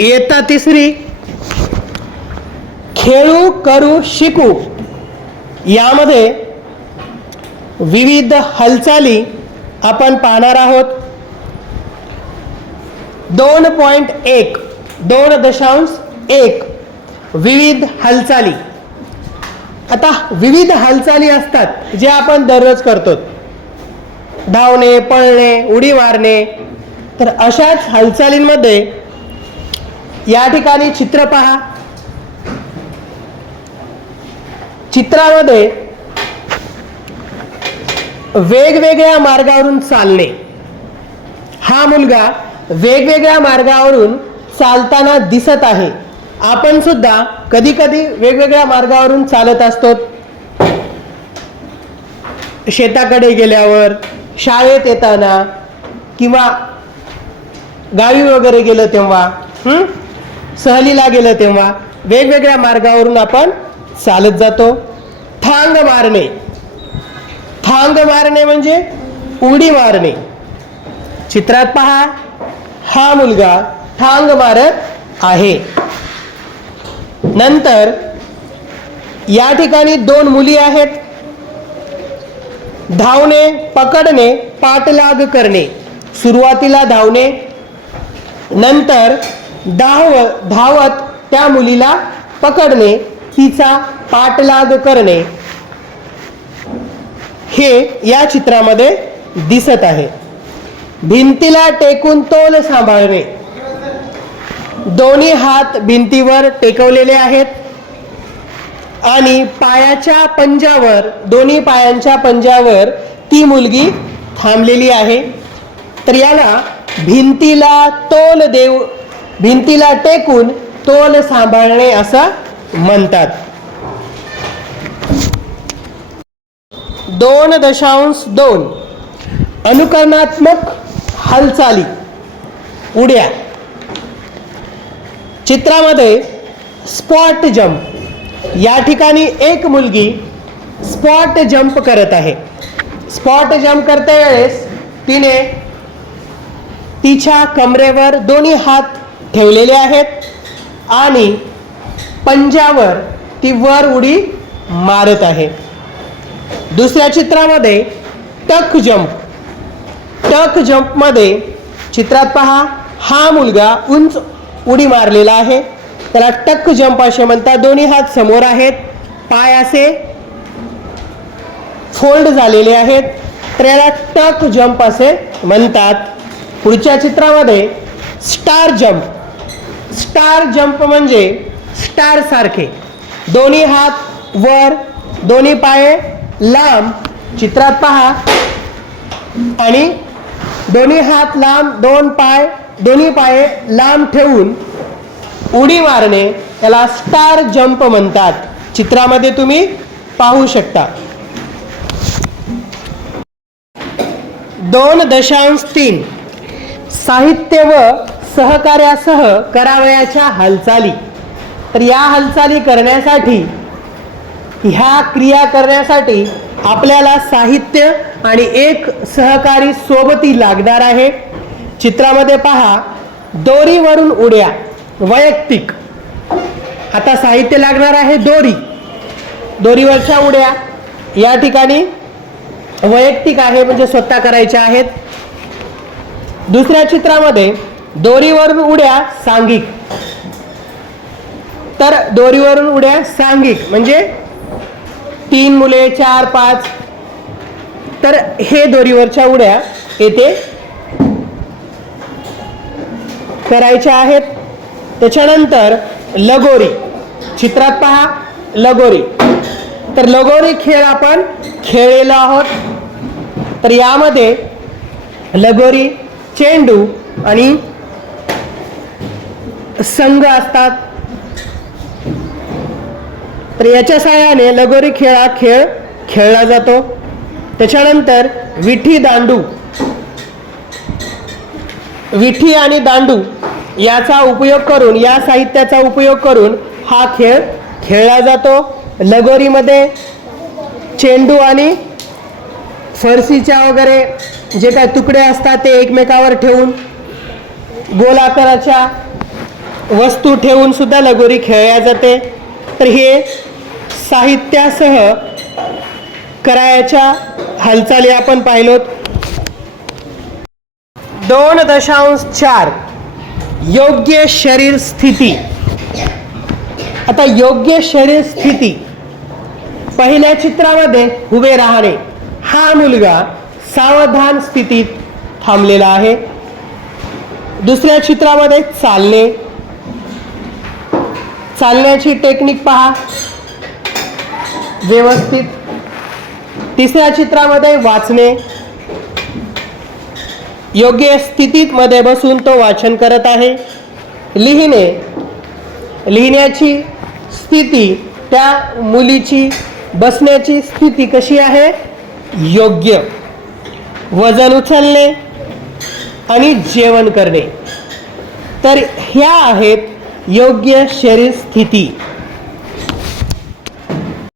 इयत्ता तिसरी. खेळू करू शिकू. यामध्ये विविध हालचाली आपण पाहणार आहोत. दोन पॉइंट एक दोन दशांश एक विविध हालचाली. आता विविध हालचाली असतात जे आपण दररोज करतो. धावणे पळणे उडी मारणे. तर अशाच हालचालींमध्ये या ठिकाणी चित्र पहा. चित्रामध्ये वेगवेगळ्या मार्गावरून चालणे. हा मुलगा वेगवेगळ्या मार्गावरून चालताना दिसत आहे. आपण सुद्धा कधी कधी वेगवेगळ्या मार्गावरून चालत असतो. शेताकडे गेल्यावर शाळेत येताना किंवा गावी वगैरे गेलं तेव्हा सहलीला गेलं तेव्हा वेगवेगळ्या मार्गावरून आपण चालत जातो. थांग मारणे. थांग मारणे म्हणजे उडी मारणे. चित्रात पहा हा मुलगा ठांग मारत आहे. नंतर या ठिकाणी दोन मुली आहेत. धावणे पकडणे पाठलाग करणे. सुरुवातीला धावणे नंतर धाव धावत त्या मुलीला पकडणे तिचा पाठलाग करणे. हे या चित्रामध्ये दिसत आहे. भिंतीला टेकून तोल सांभाळणे. दोन्ही हात भिंतीवर टेकवलेले आहेत. आणि पायाच्या पंजावर दोन्ही पायांच्या पंजावर ती मुलगी थांबलेली आहे. तर याला भिंतीला तोल देव भिंतीला टेकून तोल सांभाळणे असं म्हणतात. दोन दशांश दोन. अनुकरणात्मक हालचाली. उड्या. चित्रामध्ये स्पॉट जंप. या ठिकाणी एक मुलगी स्पॉट जंप करत आहे. स्पॉट जंप करते वेळेस तिने तिच्या कमरेवर दोन्ही हात ठेवलेले आहेत आणि पंजावर ती वर उडी मारत आहे. दुसऱ्या चित्रामध्ये टक जंप. टक जंपमध्ये चित्रात पहा हा मुलगा उंच उडी मारलेला आहे. त्याला टक जंप असे म्हणतात. दोन्ही हात समोर आहेत. पाय असे फोल्ड झालेले आहेत. तर याला टक जंप असे म्हणतात. पुढच्या चित्रामध्ये स्टार जंप. स्टार जंप म्हणजे स्टार सारखे. दोन्ही हात वर दोन्ही पाय लांब. चित्रात पहा. आणि दोन्ही हात लांब दोन पाय दोन्ही पाय लांब ठेवून उडी मारणे त्याला स्टार जंप म्हणतात. चित्रामध्ये तुम्ही पाहू शकता. दोन दशांश तीन. साहित्य व सहकार्यासह करावयाच्या हालचाली. तर या हालचाली करण्यासाठी ह्या क्रिया करण्यासाठी आपल्याला साहित्य आणि एक सहकारी सोबती लागणार आहे. चित्रामध्ये पहा दोरीवरून उड्या वैयक्तिक. आता साहित्य लागणार आहे दोरी. दोरीवरच्या उड्या या ठिकाणी वैयक्तिक आहे म्हणजे स्वतः करायच्या आहेत. दुसऱ्या चित्रामध्ये दोरीवरून उड्या सांघिक. तर दोरीवरून उड्या सांघिक म्हणजे तीन मुले चार पाच. तर हे दोरीवरच्या उड्या येथे करायच्या आहेत. त्याच्यानंतर लगोरी. चित्रात पहा लगोरी. तर लगोरी खेळ आपण खेळलेलो आहोत. तर यामध्ये लगोरी चेंडू आणि संघ असतात. तर याच्या सहाय्याने लगोरी खेळ हा खेळ खेळला जातो. त्याच्यानंतर विठी दांडू. विठी आणि दांडू याचा उपयोग करून या साहित्याचा उपयोग करून हा खेळ खेळला जातो. लगोरीमध्ये चेंडू आणि फरशीच्या वगैरे जे काय तुकडे असतात ते एकमेकावर ठेवून गोल आकाराच्या वस्तू ठेवून सुद्धा लगोरी खेळल्या जाते. तर हे साहित्यासह करायच्या हालचाली आपण पाहिलोत. दोन दशांश चार. योग्य शरीर स्थिती. आता योग्य शरीर स्थिती. पहिल्या चित्रामध्ये उभे राहणे हा मुलगा सावधान स्थितीत थांबलेला आहे. दुसऱ्या चित्रामध्ये चालणे चालण्याची टेक्निक पहा. व्यवस्थित. तिसऱ्या चित्रामध्ये वाचणे. योग्य स्थितीत मध्ये बसून तो वाचन करत आहे. लिहिणे. लिहिण्याची स्थिती त्या मुलीची बसण्याची स्थिती कशी आहे? योग्य. वजन उचलणे आणि जेवण करणे. तर ह्या आहेत योग्य शरीर स्थिती